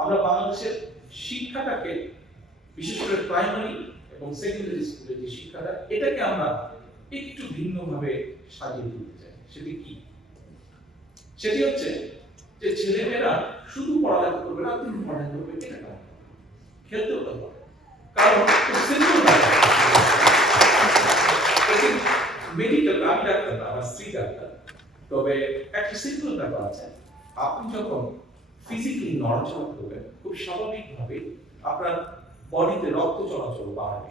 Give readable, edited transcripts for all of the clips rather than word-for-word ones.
আমরা বাংলাদেশের শিক্ষাটাকে বিশেষ করে প্রাইমারি এবং সেকেন্ডারি স্কুলের যে শিক্ষাটা এটাকে আমরা একটু ভিন্নভাবে সাজিয়ে তুলতে চাই। সেটি কি? সেটি হচ্ছে যে ছেলেমেয়েরা শুধু পড়ালেখা করবে না, তুমি পড়ালেখা করবে এটা কেন, খেলতেও পারবে। কারণ মেডিকেল, আমি ডাক্তার না, আমার স্ত্রী ডাক্তার, তবে একটা সিম্পল ব্যাপার আছে। আপনি যখন ফিজিক্যালি নড়াচড়া করবেন খুব স্বাভাবিকভাবে আপনার বডিতে রক্ত চলাচল বাড়বে,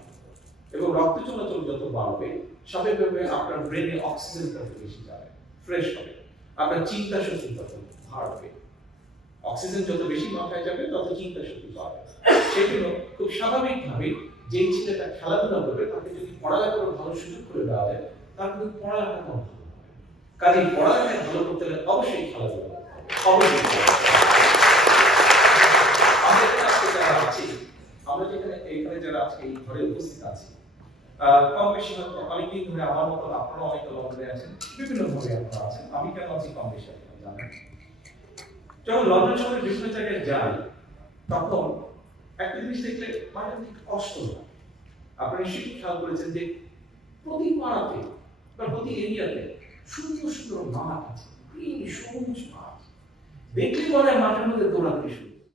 এবং রক্ত চলাচল যত বাড়বে স্বাভাবিকভাবে আপনার ব্রেনে অক্সিজেন তত বেশি যাবে, ফ্রেশ হবে, আপনার চিন্তা শক্তি তত বাড়বে। অক্সিজেন যত বেশি মাথায় যাবে তত চিন্তা শক্তি বাড়বে। সেই জন্য খুব স্বাভাবিকভাবে যেই ছেলেটা খেলাধুলা করবে তাকে যদি পড়ালেখার ভালো সুযোগ করে দেওয়া যায় তার কিন্তু পড়ালেখা ভালো হবে। কাজে পড়ালেখা ভালো করতে হলে অবশ্যই খেলাধুলা করতে হবে, অবশ্যই। আমরা যেখানে এইখানে যারা আজকে এই ঘরে উপস্থিত আছি, কম বেশি হয়তো অনেকদিন ধরে আমার মতো আপনারা অনেকে লন্ডনে আছেন, বিভিন্ন ভাবে আপনারা আছেন। আমি কেন আছি কম বেশি আপনারা জানেন। যখন লন্ডন শহরে বিভিন্ন জায়গায় যাই তখন একটা জিনিস দেখলে মানে একটু কষ্ট হয়। আপনি নিশ্চয়ই খেয়াল করেছেন যে প্রতি পাড়াতে বা প্রতি এরিয়াতে সুন্দর সুন্দর মাঠ আছে, গ্রিন সবুজ মাঠ, দেখলে মনে হয় মাঠের মধ্যে দৌড়াতে শুরু।